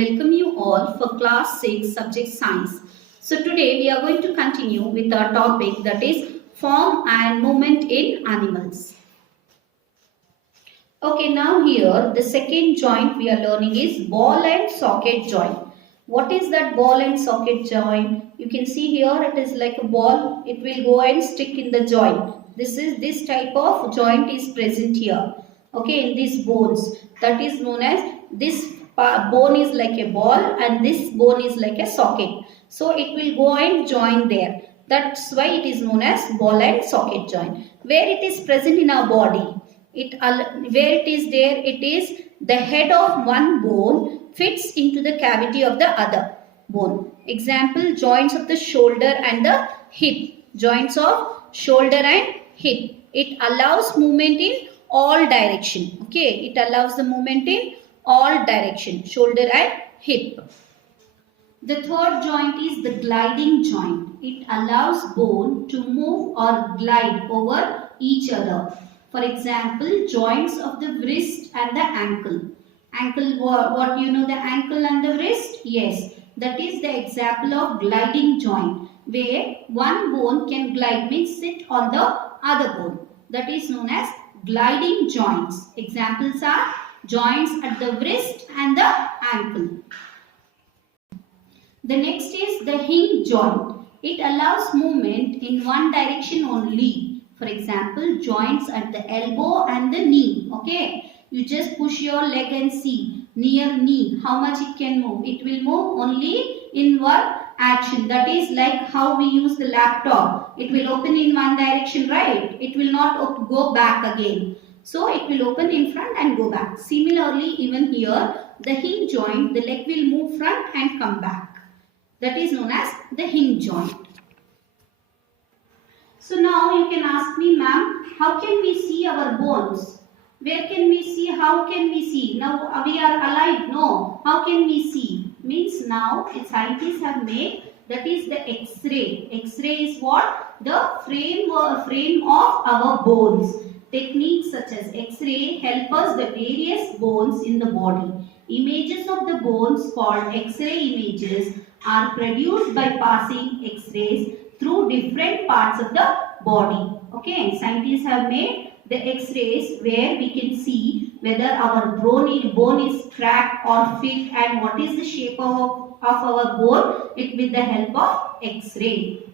welcome you all for class 6 subject science. So today we are going to continue with our topic, that is form and movement in animals. Okay, now here the second joint we are learning is ball and socket joint. What is that ball and socket joint? You can see here it is like a ball. It will go and stick in the joint. This type of joint is present here. Okay, in these bones. That is known as, this bone is like a ball and this bone is like a socket. So it will go and join there. That's why it is known as ball and socket joint. Where it is present in our body. Where it is there, it is the head of one bone fits into the cavity of the other bone. Example, joints of the shoulder and the hip. Joints of shoulder and hip. It allows movement in all direction. Okay, it allows the movement in all direction, shoulder and hip. The third joint is the gliding joint. It allows bone to move or glide over each other. For example, joints of the wrist and the ankle. Ankle, what you know, the ankle and the wrist? Yes, that is the example of gliding joint, where one bone can glide, means sit on the other bone. That is known as gliding joints. Examples are joints at the wrist and the ankle. The next is the hinge joint. It allows movement in one direction only. For example, joints at the elbow and the knee. Okay, you just push your leg and see near knee how much it can move. It will move only in one action. That is like how we use the laptop. It will open in one direction, right? It will not go back again. So it will open in front and go back. Similarly, even here, the hinge joint, the leg will move front and come back. That is known as the hinge joint. So now you can ask me, ma'am, how can we see our bones? Where can we see? How can we see? Now we are alive. No. How can we see? Means now scientists have made, that is the X-ray. X-ray is what? The frame of our bones. Techniques such as X-ray help us the various bones in the body. Images of the bones called X-ray images are produced by passing X-rays through different parts of the body. Okay, scientists have made the X-rays where we can see whether our bone is cracked or fit and what is the shape of our bone with the help of X-ray.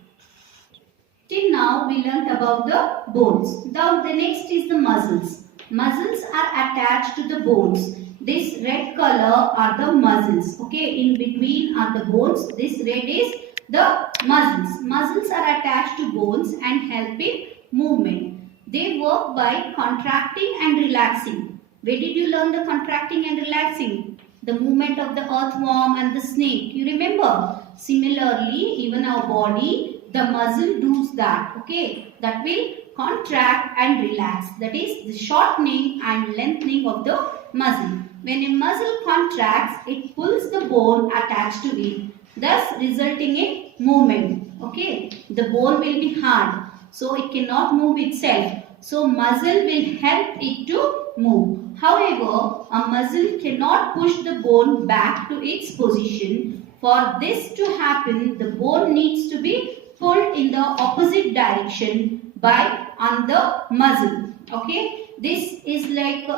Till now we learnt about the bones. Now the next is the muscles. Muscles are attached to the bones. This red color are the muscles. Okay, in between are the bones. This red is the muscles. Muscles are attached to bones and help in movement. They work by contracting and relaxing. Where did you learn the contracting and relaxing? The movement of the earthworm and the snake. You remember? Similarly, even our body, the muscle does that. Okay, that will contract and relax. That is the shortening and lengthening of the muscle. When a muscle contracts, it pulls the bone attached to it, thus resulting in movement. Okay, the bone will be hard, so it cannot move itself. So muscle will help it to move. However, a muscle cannot push the bone back to its position. For this to happen, the bone needs to be pulled in the opposite direction by the muscle. Okay, this is like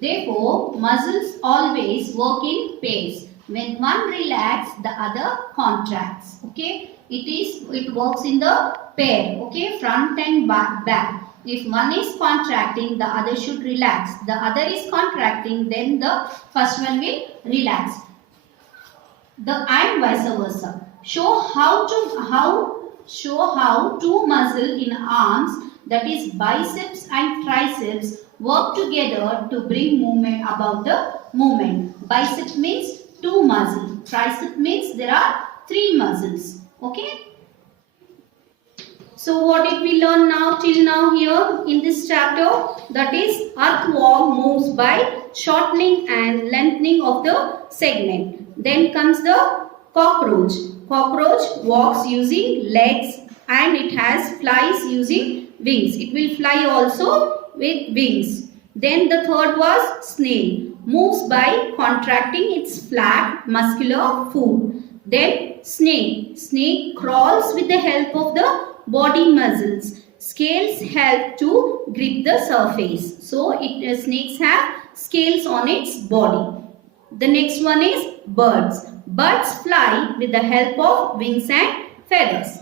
therefore, muscles always work in pairs. When one relaxes, the other contracts. Okay, it works in the pair. Okay, front and back. If one is contracting, the other should relax. The other is contracting, then the first one will relax. And vice versa. Show how two muscles in arms, that is biceps and triceps, work together to bring movement about the movement. Bicep means 2 muscles. Tricep means there are 3 muscles. Okay. So what did we learn now till now here in this chapter? That is earthworm moves by shortening and lengthening of the segment. Then comes the cockroach. Cockroach walks using legs and it flies using wings. It will fly also with wings. Then the third was snail. moves by contracting its flat muscular foot. Then snake. Snake crawls with the help of the body muscles. Scales help to grip the surface. So snakes have scales on its body. The next one is birds. Birds fly with the help of wings and feathers.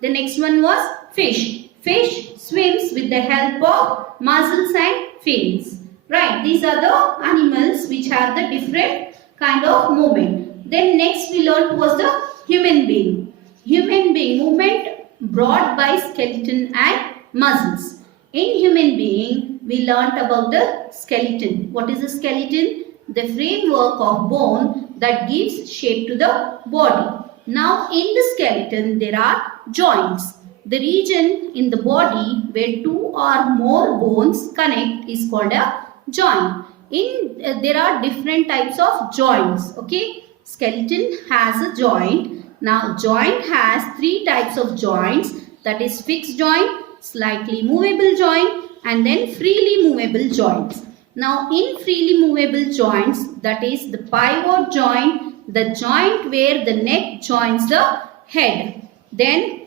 The next one was fish. Fish swims with the help of muscles and fins. Right, these are the animals which have the different kind of movement. Then next we learned was the human being. Human being movement brought by skeleton and muscles. In human being we learnt about the skeleton. What is a skeleton? The framework of bone that gives shape to the body. Now in the skeleton there are joints. The region in the body where two or more bones connect is called a joint. There are different types of joints. Okay, skeleton has a joint. Now joint has three types of joints, that is fixed joint, slightly movable joint, and then freely movable joints. Now in freely movable joints, that is the pivot joint, the joint where the neck joins the head. Then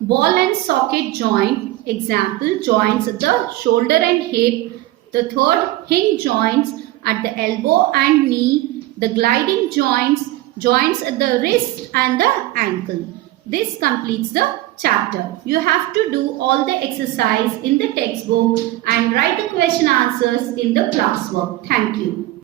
ball and socket joint, example joints at the shoulder and hip. The third, hinge joints at the elbow and knee. The gliding joints, joints at the wrist and the ankle. This completes the chapter. You have to do all the exercise in the textbook and write the question answers in the classwork. Thank you.